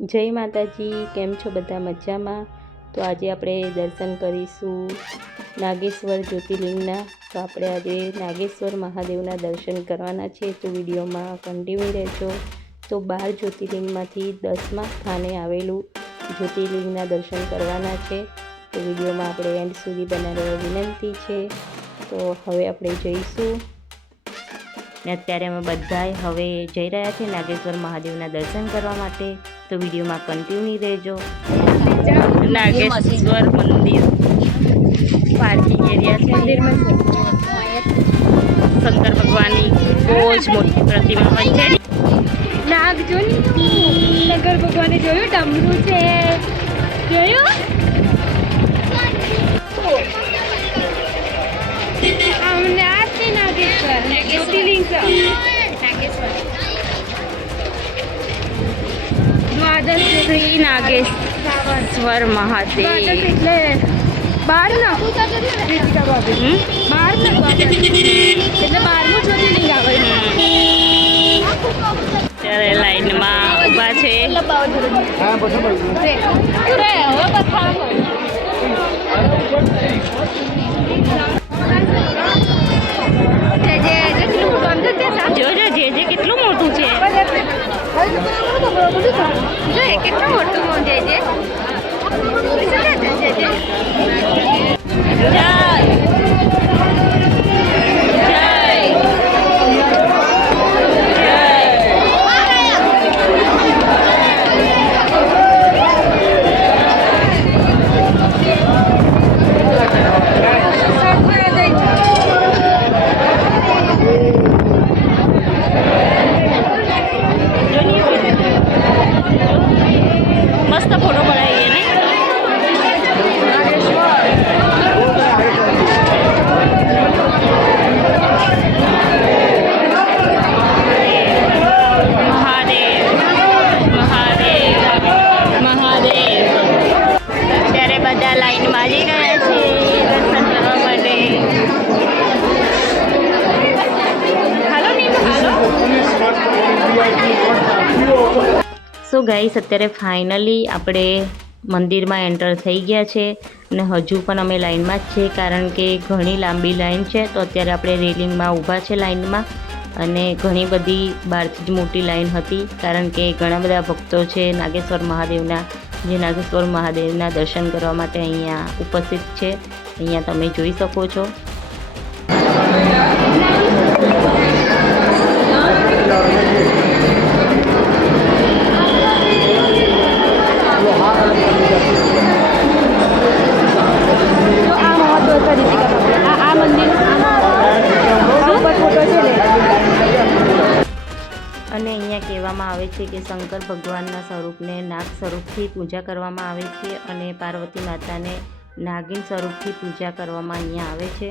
જય માતાજી, કેમ છો બધા મજામાં? તો આજે આપણે દર્શન કરીશું નાગેશ્વર જ્યોતિર્લિંગના. તો આપણે આજે નાગેશ્વર મહાદેવના દર્શન કરવાના છે. તો વિડીયોમાં કન્ટિન્યુ રહેજો. તો બાર જ્યોતિર્લિંગમાંથી દસમા સ્થાને આવેલું જ્યોતિર્લિંગના દર્શન કરવાના છે. તો વિડીયોમાં આપણે એન્ડ સુધી બનાવવા વિનંતી છે. તો હવે આપણે જઈશું. ને અત્યારે અમે બધાએ હવે જઈ રહ્યા છીએ નાગેશ્વર મહાદેવના દર્શન કરવા માટે. તો વિડીયોમાં કન્ટિન્યુ રહેજો. નાગેશ્વર મંદિર. પાર્કિંગ એરિયા છે. મંદિરમાં શંકર ભગવાનની બહુ જ મોટી પ્રતિમા હોય છે. નાગ જો શંકર ભગવાને જોયું? ડમરું છે. જોયું? અમને આ છે નાગેશ્વર. જ્યોતિર્લિંગ દ્વાદશ શ્રી નાગેશ્વર મહાદેવ એટલે બાર ના રીતિકા બાબુ હમ? બાર એટલે બારમું જ્યોતિર્લિંગ આવે ત્યારે લાઈનમાં ઊભા છે જોજો જે જે કેટલું મોટું છે. જો એ કેટલું મોટું મોં જે જે જે જે જય જય મસ્ત ફોટો પડાવીએ ને મહાદેવ મહાદેવ મહાદેવ ત્યારે બધા લાઈનમાં જઈ રહ્યા છે દર્શન કરવા માટે હાલો નીનુ હાલો સો ગાઈસ અત્યારે ફાઇનલી આપણે મંદિરમાં એન્ટર થઈ ગયા છે અને હજુ પણ અમે લાઇનમાં જ છે કારણ કે ઘણી લાંબી લાઈન છે, તો અત્યારે આપણે રેલિંગમાં ઊભા છે લાઇનમાં અને ઘણી બધી બહારથી જ મોટી લાઇન હતી, કારણ કે ઘણા બધા ભક્તો છે નાગેશ્વર મહાદેવના, જે નાગેશ્વર મહાદેવના દર્શન કરવા માટે અહીંયા ઉપસ્થિત છે. અહીંયા તમે જોઈ શકો છો. સ્વરૂપને નાગ સ્વરૂપથી પૂજા કરવામાં આવે છે અને પાર્વતી માતાને નાગિન સ્વરૂપથી પૂજા કરવામાં અહીંયા આવે છે.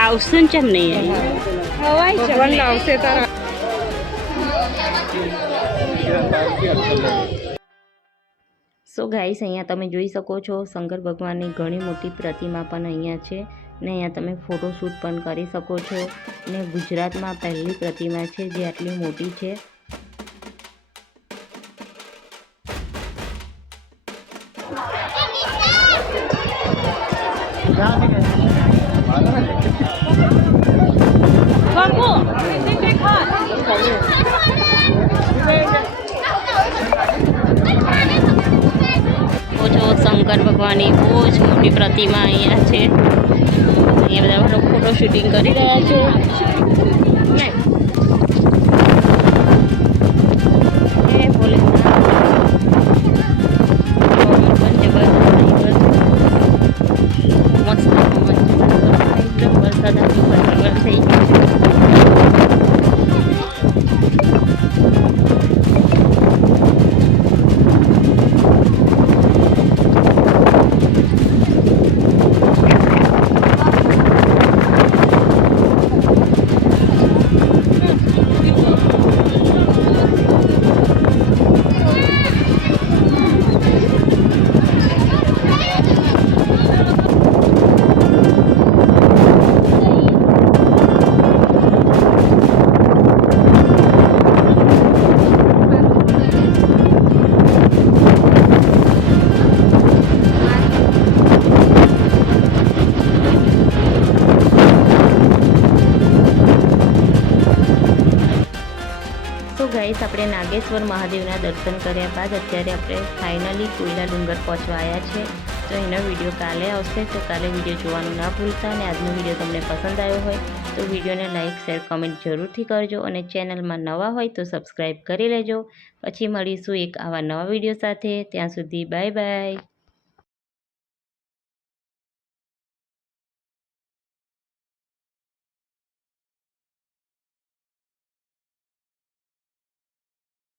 આવશે ને કેમ નહીં? આવી હવાઈ તારા. સો ગાઈસ અહીંયા તમે જોઈ શકો છો શંકર ભગવાનની ઘણી મોટી પ્રતિમા પણ અહીંયા છે ને અહીંયા તમે ફોટોશૂટ પણ કરી શકો છો. ને ગુજરાતમાં પહેલી પ્રતિમા છે જે આટલી મોટી છે. શંકર ભગવાનની બહુ જ મોટી પ્રતિમા અહીંયા છે. અહીંયા બધા લોકો ફોટો શૂટિંગ કરી રહ્યા છે. આપણે નાગેશ્વર મહાદેવના દર્શન કર્યા બાદ અત્યારે આપણે ફાઇનલી કોયલા ડુંગર પહોંચવા આવ્યા છે. તો એનો વીડિયો કાલે આવશે, તો કાલે વીડિયો જોવાનું ના ભૂલતા અને આજનો વીડિયો તમને પસંદ આવ્યો હોય તો વિડીયોને લાઇક શેર કમેન્ટ જરૂરથી કરજો અને ચેનલમાં નવા હોય તો સબસ્ક્રાઈબ કરી લેજો. પછી મળીશું એક આવા નવા વીડિયો સાથે. ત્યાં સુધી બાય બાય